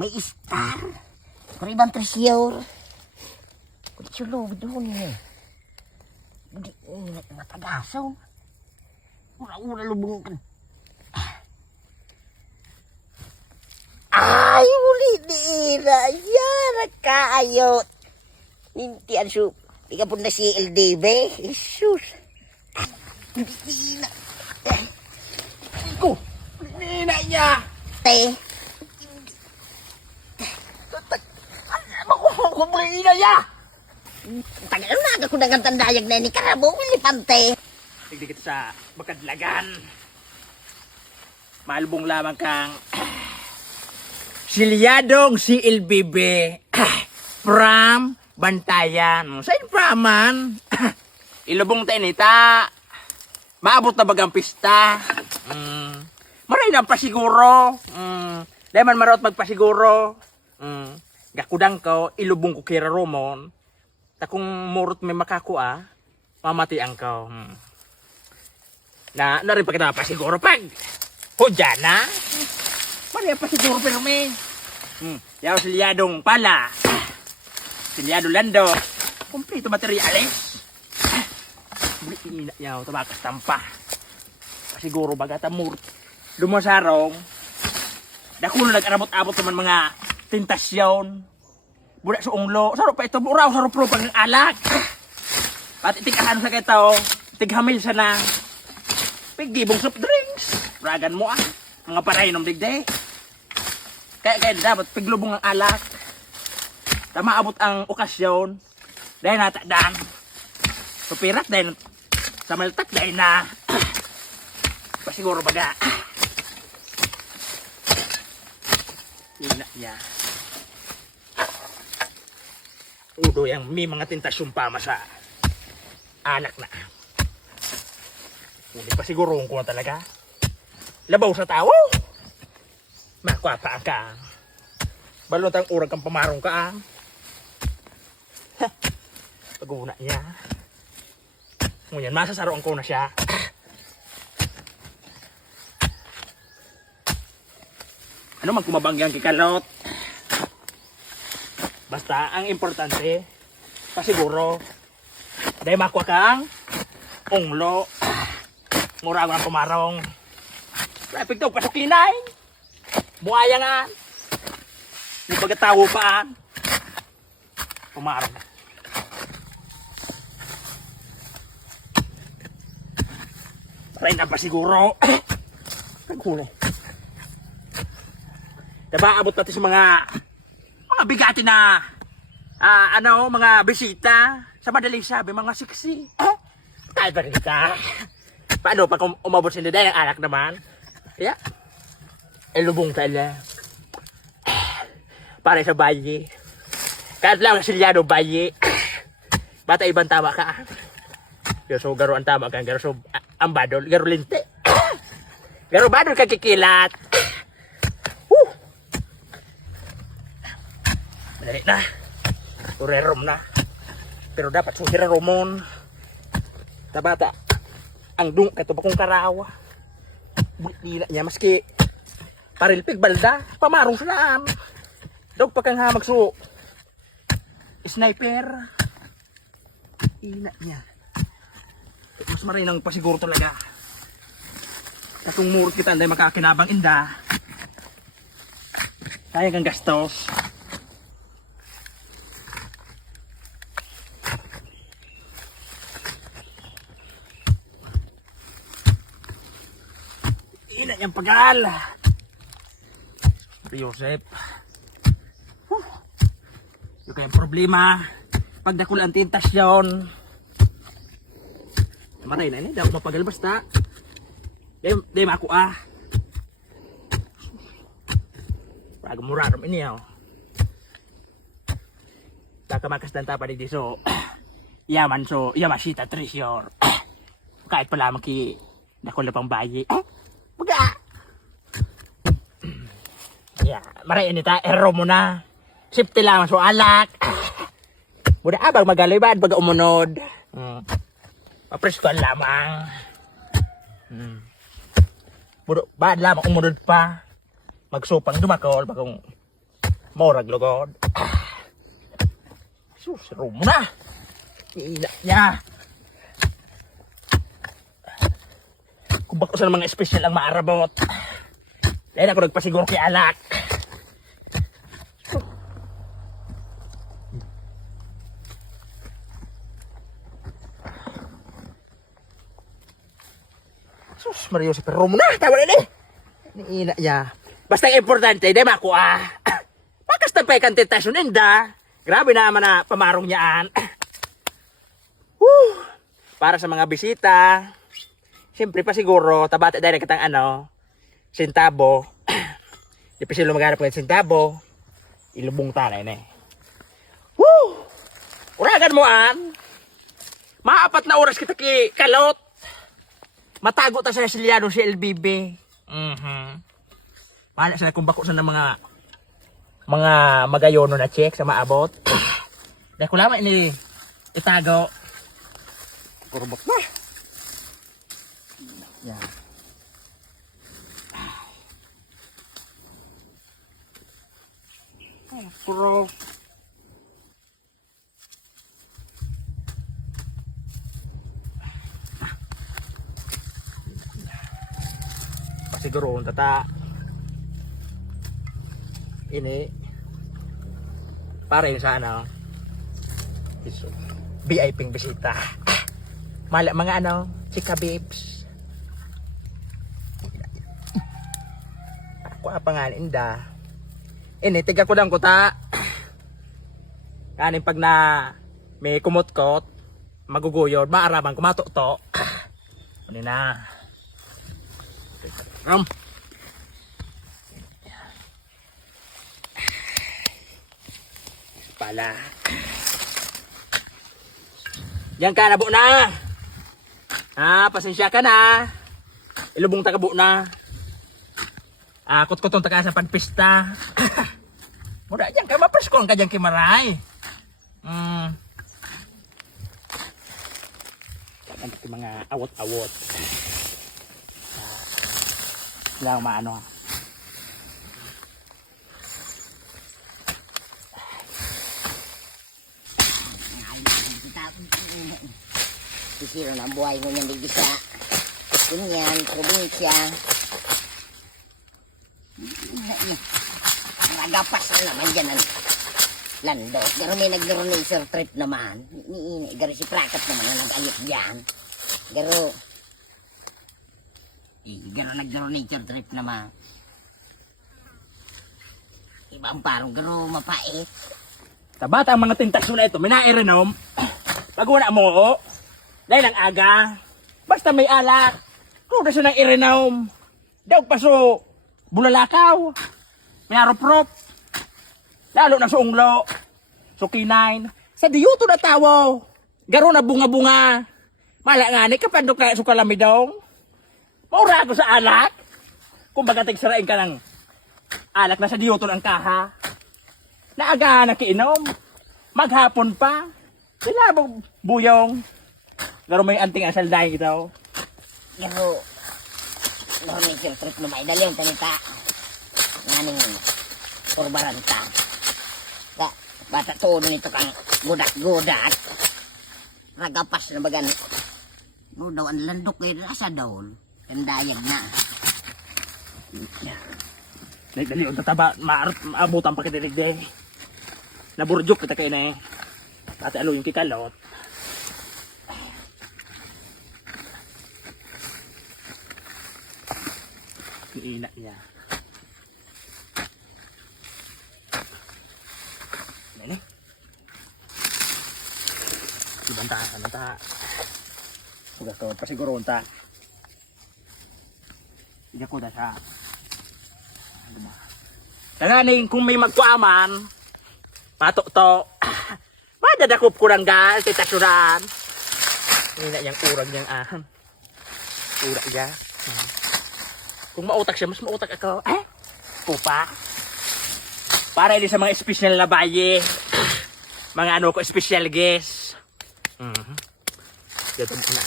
May star. Pero ibang tresyor. Kung sulog doon eh. Hindi natagasaw. Ura-ura lubong kan. Ay, uli nila. Yan, nagkaayot. Ninti ang soup. Ika po na si LDB. Jesus. Hindi na. Ko, nina niya. Te. Kumulina niya. Tagal na ako nang tandayag na ni Karabo, Lipante. Tigdikit sa Bakadlagan. Malbong lamang kang Silyadong si LBB from Bantayan. Saan praman? Ilubong tayo nita. Maabot na bagang pista. Maray na pasiguro. Dahil man marot magpasiguro. Gakudang ko, ilubong ko kira Romon. Takong murot may makakua, mamatiang ko. Na rin pa kita pasiguro pag. Hudya na. Maray pa siguro pero may. Yaw silyadong pala. Silyado lando. Kompleto materialis. Yaw tabakas tampa. Pasiguro bagata murot. Lumasarong. Dakulo nag-arabot-abot naman mga tentasyon. Budak sa unglo. Sarap pa ito. Buraw, sarap pro pang alak. At itig-ahan sa kayo. Tig-hamil sa na. Pigdibong soft drinks. Ragan mo ah. Mga paray ng digde. Kaya dapat piglubong ang alak. Tamaabot ang okasyon. Dahil natakdan. Supirat dahil sa maltak dahil na. Pasiguro baga. Ina niya. Udo yang may mga tentasyon pa sa anak na. Hindi pa siguro kung talaga. Labaw sa tao. Makwapa ka. Balot ang urag kang pamarong ka. Pag-una niya. Ngunyan, masasaroan ko na siya. Ano man kumabanggang kikalot. Basta ang importante, pasiguro, dahil makuha kang unglo, mura ang pumarong. Traffic daw, pasukinay. Buhaya nga. Yung pagkatawo pa. Pumarong. Try na pasiguro. Nagkulay. Diba, abot natin sa mga bigati na mga bisita sa madaling sabi, mga siksi. Kahit pa kita. Paano pag umabot sila dahil ang anak naman? Kaya, lubong tala. Para sa bayi. Kahit lang silyado bayi. Bata ibang tama ka. So, garo ang tama ka. Garo so, ang badol. Garo linte. Garo badol kakikilat. Madali na. Urerom na. Pero dapat suhira romon. Tabata. Ang dung. Ito ba kong karawa. Bulit niya. Maski parilpig balda. Pamarong saan. Dog pa kang hamag so. Sniper. Ina niya. Mas maray ng pasiguro talaga. Katong murot kita dahil makakinabang inda. Kaya kang gastos. Ina niyang pagal. Joseph. Yung kayang problema. Pagdakul ang tentasyon. Matay na ini. Daw mapagal basta. Di ako Pag muraram ini oh. Takamakas dan tapa di so. Yaman so. Yamasita treasure. Kahit pala maki. Dakul na pang bayi. Baga. Ya, maray ini ta. Ero mo na. Safety lang so alak. Muda abang magalibad baga umunod. Mapresko lamang. Muda bad lamang umunod pa. Magsupang dumakol bagong Morag lugod. Sus, rumo na. Ina niya. Kung bako sa mga espesyal ang maarabot. Dahil ako nagpasiguro kay alak. Sus, Mario, si Perro mo na. Tawa na ni. Ina niya. Basta ang importante, di ba ako Bakas tampay kang tentasyon, inda. Grabe naman na pamarong niyaan. Para sa mga bisita. Siyempre pa siguro, tabata dahil kitang sentabo. Di pa sila maghanap ng sentabo. Ilubong tanay na Uragan mo Maapat na oras kita ki kalot. Matago ta sa silyado si LBB. Pala sila kung bako sa ng mga magayono na check sa maabot. Dahil ko lamang ini itago. Kurbot na. Yan. Puro. Pasiguro tata. Ini para yun sa VIP bisita. Mala mga chika babes. Ako pangalan inda. Ini tiga ko lang kuta. Kanin pag na may kumot-kot, maguguyod, maarabang kumato-to. Ano na. Pala. Diyan ka nabo na. Pasensya ka na. Ilubong takabo na. Kot-kotong taka sa pagpista. Mura diyan ka mapaskon ka diyan kimaray. Ang mga awot-awot. Lang maano. Sisiro na buhay mo yung digisa. Kunyan, probinsya. Nagapas na naman dyan ang lando. Pero may nag-donation trip naman. Garo si Prakat naman ang nag-ayot dyan. Garo nag-donation trip naman. Ibang parang garo mapait. Tabata ang mga tentasyon na ito, minairenom. Pag wala mo, dahil ang aga, basta may alak, kung na siya ng irenom, daw paso, bulalakaw, may aroprop, lalo na sa unglo, so kinain, sa diyuto na tawo, garo na bunga-bunga, mala nga ni kapando ka sa kalamidong, maura ko sa alak, kung baga tigsarain ka ng alak na sa diyuto ng kaha, naagahan na kiinom, maghapon pa, sila buyong, garo may anting asal dahil ito. Garo may trip na may dali yung tanita. Nganing kurbaran ka. Bata todo nito kang gudak-gudak. Ragapas na bagan. No daw ang landok kayo nasa daw. Kandayag na. Dali yung tataba, maabutan pa kitilig de. Naburjuk kita kayo na Ate alo yung kikalot. Ina niya. Nene. Ibantahan na ta. Sudah to pasiguro ta. Ida ko da sa. Kananing kung may magkuaman, pato-to. Madadakop ko lang gal, titasuran. Ina niyang urag niyang Urag niya. Kung mautak siya, mas mautak ako. Pupa. Para hindi sa mga espesyal na baye. Mga ko, special guest. Dito mo na.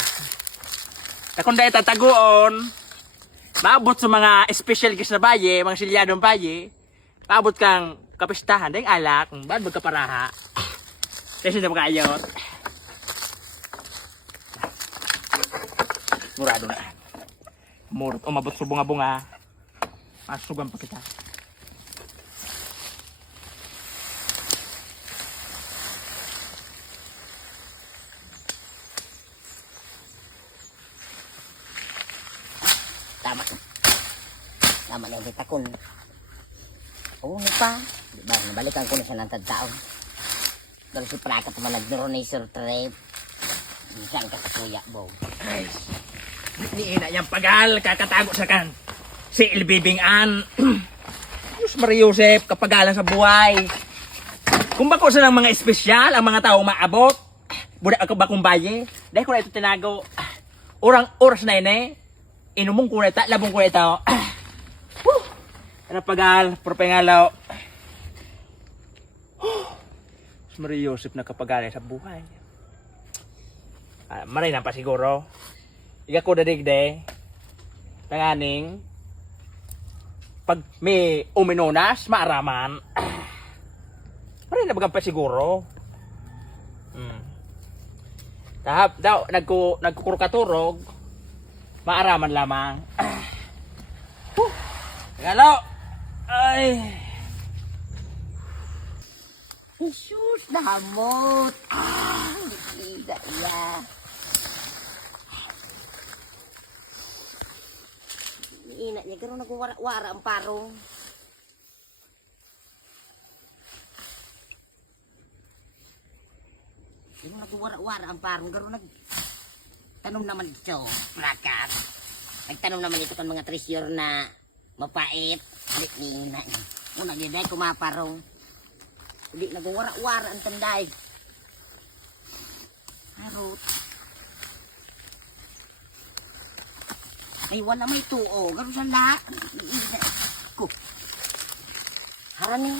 Kung dahil tatagoon, maabot sa mga special guest na baye, mga silyadong baye, Paabot kang kapistahan, dahil alak, ba't magkaparaha? Kasi na makayot. Murado na. Murot, umabot sa bunga-bunga. Masugan pa kita. Tama. Tama na yung kita kun. Oo, pa. Diba, nabalikan ko na siya ng tagtao. Pero si Prakat naman nag-donation trip. Diyan ka sa kuya, Bo. Ay, ni ina yung pagal, kakatago sa kan. Si Ilbibingan. Diyos Maria Joseph, kapagalan sa buhay. Kung bako sa ng mga espesyal, ang mga tao maabot, budak ako ba kung baye, dahil ko na ito tinago, oras na yun inumong ko na ito, labong ko na ito. Ano pagal, propengalaw. Diyos Maria Joseph na kapagalan sa buhay. Maray na pa siguro. Iga ko dadigde. Tanganing. Pag may uminonas, maaraman. Maray na bagang pa siguro. Tahap daw, nagkukurkaturog. Maaraman lamang. Tagalo. Ay. Jesus, nahamot. Ida, iya. Ina niya, gano'n nagwara-wara ang parong. Gano'n nagwara-wara ang parong, gano'n nagtanom naman ito, Prakat. Nagtanom naman ito kan mga treasure na mapait. Hindi, ina niya. Muna, giday kumaparong. Hindi, nagwara-wara ang tanday. Harot. Ay, wala may tuo. Gano'n sa la. Ko. Haranin.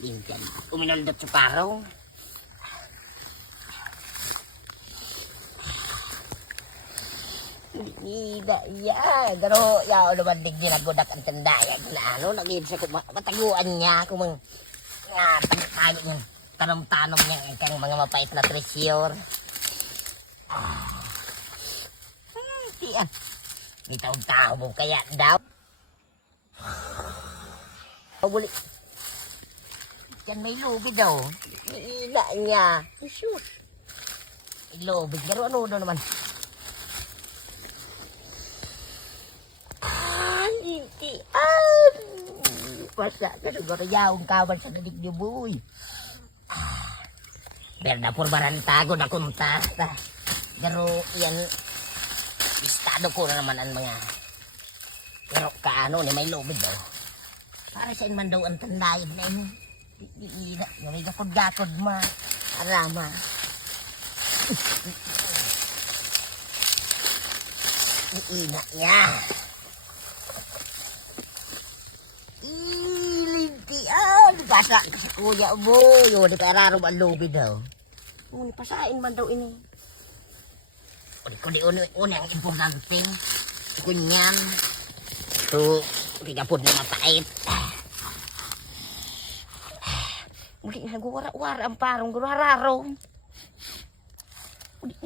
Lintian. Uminaldot sa parong. Ida, iya. Garo, yaw naman digdi nagodak ang tandayag na ano. Nagiging sa mataguan niya. Kung mga tago niya. Tanom-tanom niya ang mga mapait na treasure. May taong-tao mo kaya daw. Buli. Yan may lubid daw. Ina niya. Jesus. May lubid. Pero ano naman. Hindi. Basta ka siguro yaong kawan sa dalig niyo, boy. Berna por barantago na kuntasta. Pero yan, listado ko na naman ang mga pero kaano ni may lubid daw. Para sa man daw ang tandayan na yun. Iida, yung may gakod-gakod ma. Arama. Iida niya. Ilintian. Basa sa kuya mo. Yung di ka ararom ang lubid daw. Ngunit pasain man daw ini. Kundi una ang importante. Kunyan. So, tigapod na mapait. Muli na guwara-wara ang parong gurararong. Muli.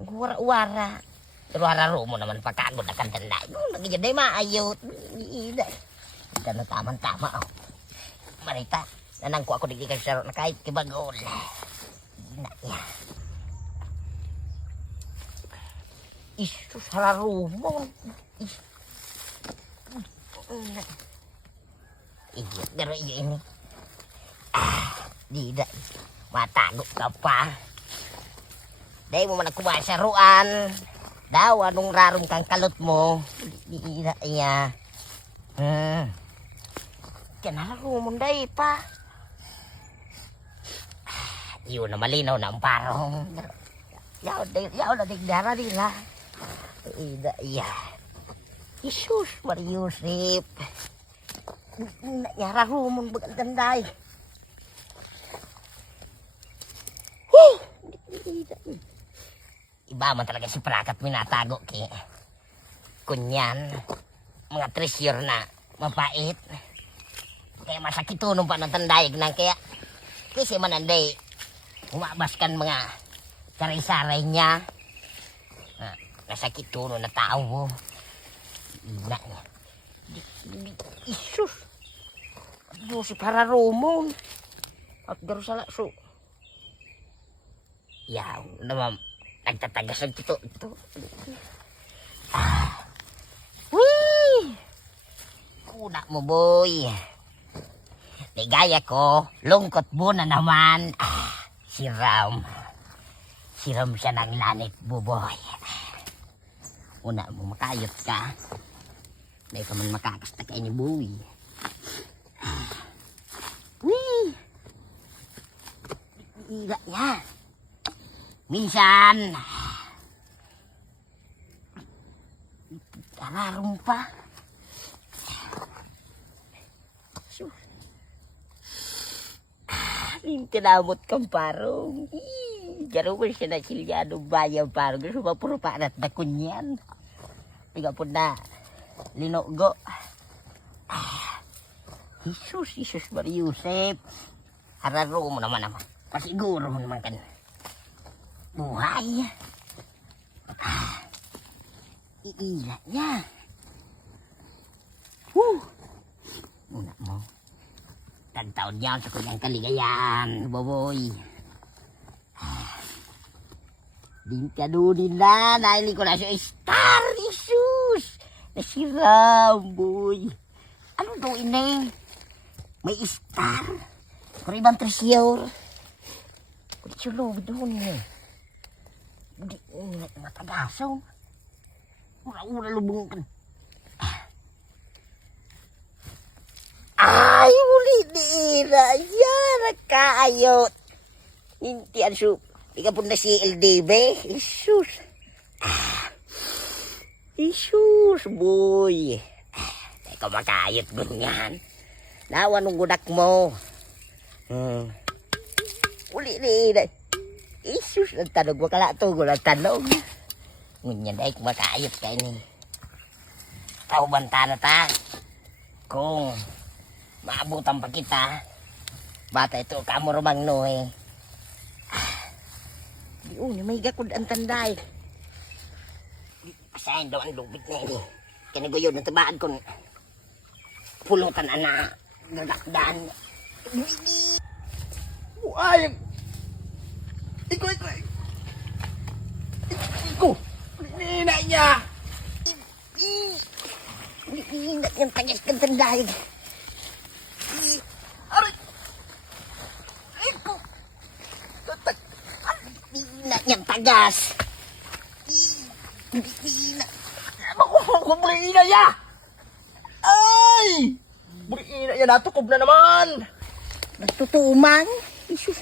Guwara-wara. Gurararo mo naman pagkagod na kantanda. Nagyan day maayot. Ida. Ika na tama-tama. Oh. Marita. Nanang ko ako digdi ka sa na kahit kibagol. Ina niya. Isus hararo mo. Iya, pero iya ini. Di matago ka pa. Dahil mo man nagkuha sa ruan. Daw, anong rarong kang kalot mo. Di iya. Kanaro mo day pa. Yun na malinaw na ang parong. Yaw na digdara nila. Ida, iya. Jesus, Mariusip. Nyararumon bagandanday. Iba man talaga si Prakat minatago ki. kunyan. Mga treasure na mapait. Kaya masakitunon pa ng tandayag na kaya kasi mananday umabaskan mga saray-saray niya. Nasakitunon na tao. Ina niya. Isus. Diyos, para Romon. At darusala so. Yaw naman. Nagtatagas ng ito. Wee! Kuna mo, boy. Ligaya ko. Lungkot mo na naman. Siram. Siram siya ng lanit, buboy. Una mo, makayot ka. May ka man makakasta kay ni boy. Wee! Ila niya. Minsan, tararong pa. Tinamot kang parong. Diyan mo siya na silyadong bayan parong. Gusto ba puro paanat na kunyan? Tiga po na linogo. Jesus Maria Yusef. Hararo mo naman. Pasiguro mo naman kan. Buhay. Iila niya. Una mo. Tagtaon niya sa kanyang kaligayahan, baboy. Dinkadunin na. Naili ko na siya. Star, Jesus. Nasiram, boy. Ano daw ini? May star. Kuribang treasure. Kulitsulog doon niya. Hindi matagasaw. Ura-ura lubong kan. Ay, uli nila. Yan, nagkaayot. Ninti ang soup. Ika po na si LDB. Isus. Isus, boy. Ikaw makaayot ganyan. Nawan ng gudak mo. Uli nila. Isus, nagtanog mo ka na ito. Nagtanog. Ngunyan ay kumakayot kayo ni. Tao banta na ta. Kung maabutan pa kita. Bata ito, kamurumang no eh. Yun, may gakod ang tanday. Asahin daw ang lubit na ini. Kinaguyod na tabaan kung pulutan na nagakdaan. Ay! Iko! Nina niya! Hindi yung tagas kang tanday. Aray! Iko! Hindi yung tagas. Hindi. Ako, buriina niya! Ay! Buriina niya, natukob na naman! Nagtutumang. Isus.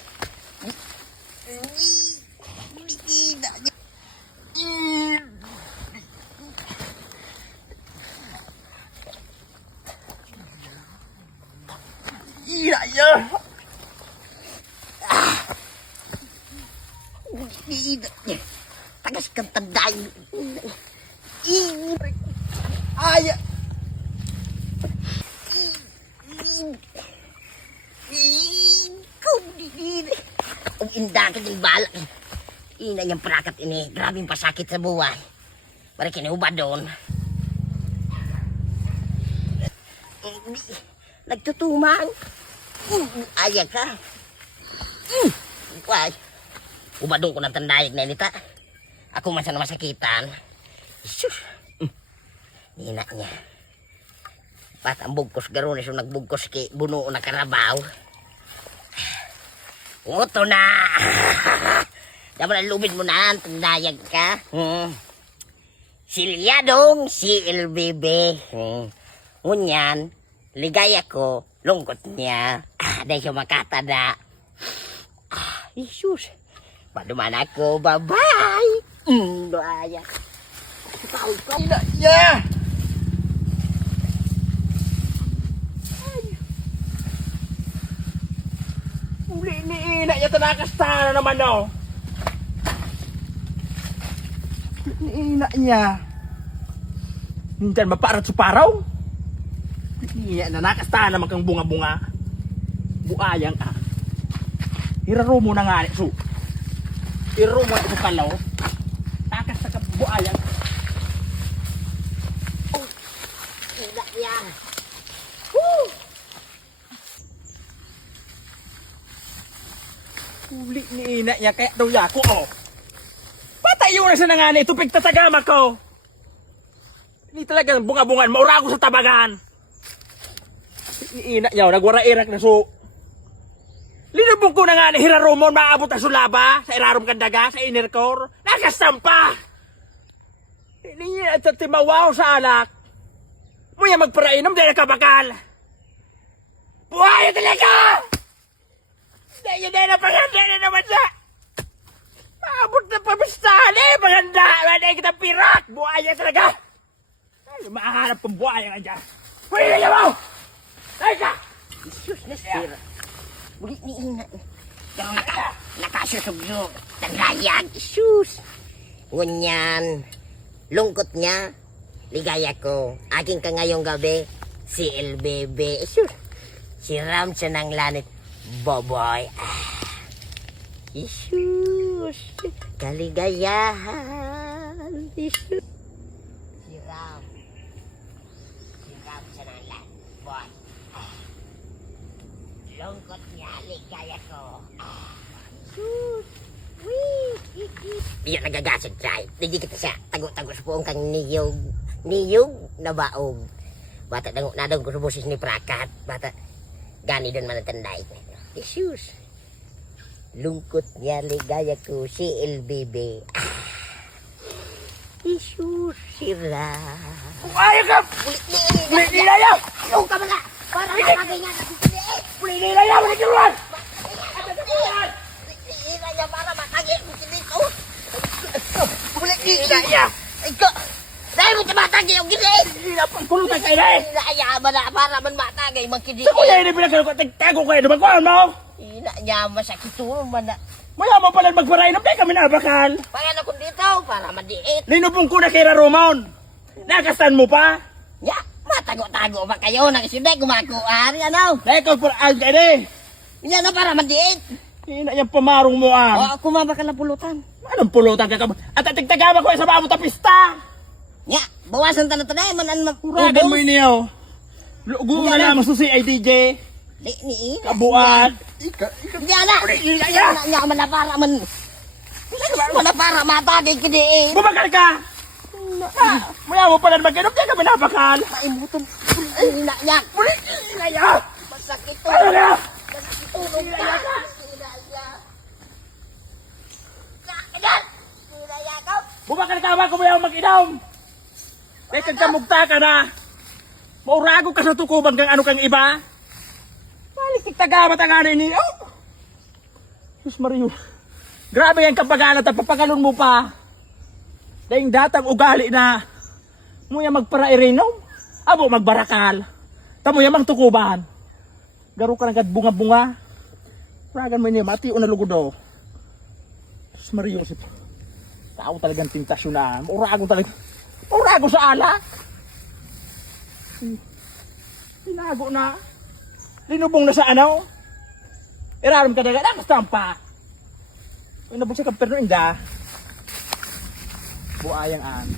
Ira niya! Tagas kang tanday. Ay! Ang inda ka din bala. Ina niyang prakat ini. Grabe yung pasakit sa buhay. Bari kinihubad doon. Nagtutumang. Aya ka. Why? Ubadong ko ng tandayag na nita. Ako man sana masakitan. Sus. Nina niya. Pat ang bugkos garon so nagbugkos ki buno na karabaw. Oto na. Dapat lubid mo na tandayag ka. Silyadong si LBB. Ngunyan, ligaya ko, lungkot niya. Dahil siya makata na. Isus. Paduman ako, bye-bye. Doaya. Ikaw. Ina niya! Ina niya tanakasta na naman oh. Ina niya. Minsan maparat sa paraw. Iya na nakasta naman kang bunga-bunga. Buayang ah. Iraro mo na nga ni so. Iraro mo ito kalaw. Takas sa buayang. Ina yan. Huli ni ina niya kaya daw yako oh. Patayo na sa nangani tupig tatagama ko. Hindi talaga bunga-bungan maura ko sa tabagan. Ni ina niya nagwara-irak na so. Linubong ko na nga ni Hiraromon maabot ang sulaba sa irarom kandaga sa inirkor. Nakastampa! Hindi niya at timawaw sa alak. Muya magparainom dahil nakabakal. Buhay talaga! Dahil na paganda na naman sa... Maabot na pamistali! Paganda! Manay kita pirak! Buhay talaga! Ay, makahanap kong buhay nga dyan. Pwede niya mo! Dahil ka! Isus na sira. Bulit ni ina. Yung nakasusugyo. Tandayan. Isus. Ngunyan. Lungkot niya. Ligaya ko. Aking ka ngayong gabi. Si LBB. Isus. Si Ram siya ng lanit. Boboy. Isus. Kaligayahan. Isus. Si Ram. Si Ram siya ng lanit. Boy. Lungkot niya, ligaya ko. Sus! Iyan nagagasod try. Hindi kita siya. Tago-tago sa buong kang niyog. Niyog na baog. Bata nadong ko sa boses ni Prakat. Bata gani doon manatanday. Sus! Lungkot niya, ligaya ko. Si LBB. Sus! Sira. Ayaw ka! Bulit ni Laya! Ayaw ka mga! Para makagay nga natin sila eh! Bulit ni Laya! Bulit ni Luan! Ina niya para makagay mo dito. Bulit ni Laya! Ikaw! Dahil mo siya matagay yung gini! Ina pang kulutan kayo na eh! Ina niya na para man matagay magkidi. Sa kuya ini pinagtago kayo, dumaguan mo! Ina niya masakit man na. Maya mo pala magparainom, di kami nabakal! Paano ko dito para madiit? Linubong ko na kay Ramon! Nakastan mo pa! Ya! Matago-tago ba kayo? Nakisuday kumakuan. Ano? Dahil ko para ang kayo eh! Yan na para madiit. Ina yung pamarong mo ah! O kumaba ka na pulutan. Anong pulutan ka ka? At atigtagama ko sa mamot na pista! Ya! Bawasan ta na taday man an Uragan mo iniyo! Lugo nga na masusi ay DJ! Di ni ina. Kabuan! Yan na! Yan na niya man na para man. Wala para matagay kidi eh. Bumakal ka! Maya mo pala mag-inom, di kami nabakal! Maimuton. Ina niya. Bulit! Ina niya! Masakit to. Ano na? Masakit to. Ina niya. Kagan! Ina niya ka. Bumakal ka ba kung mayaw mag-inom? Kaya kagkamugta ka na! Maurago ka sa tukubang kang ano kang iba! Balik tagamat ang ano ini. Oh! Sus Mario. Grabe yan kapagalat at papagalon mo pa. Dahil datang ugali na. Muya magpara-irinom. Abo magbarakal. Tamo yamang tukuban. Garo ka nagad bunga-bunga. Ragan mo niya. Mati o nalugudo. Sus Mario. Tao talagang tintasyon na. Maurago talaga. Maurago sa alak. Tinago na. Linubong na sa ano? Iraram ka na nakastampa. Inabot siya ka pero inda. Buayang an.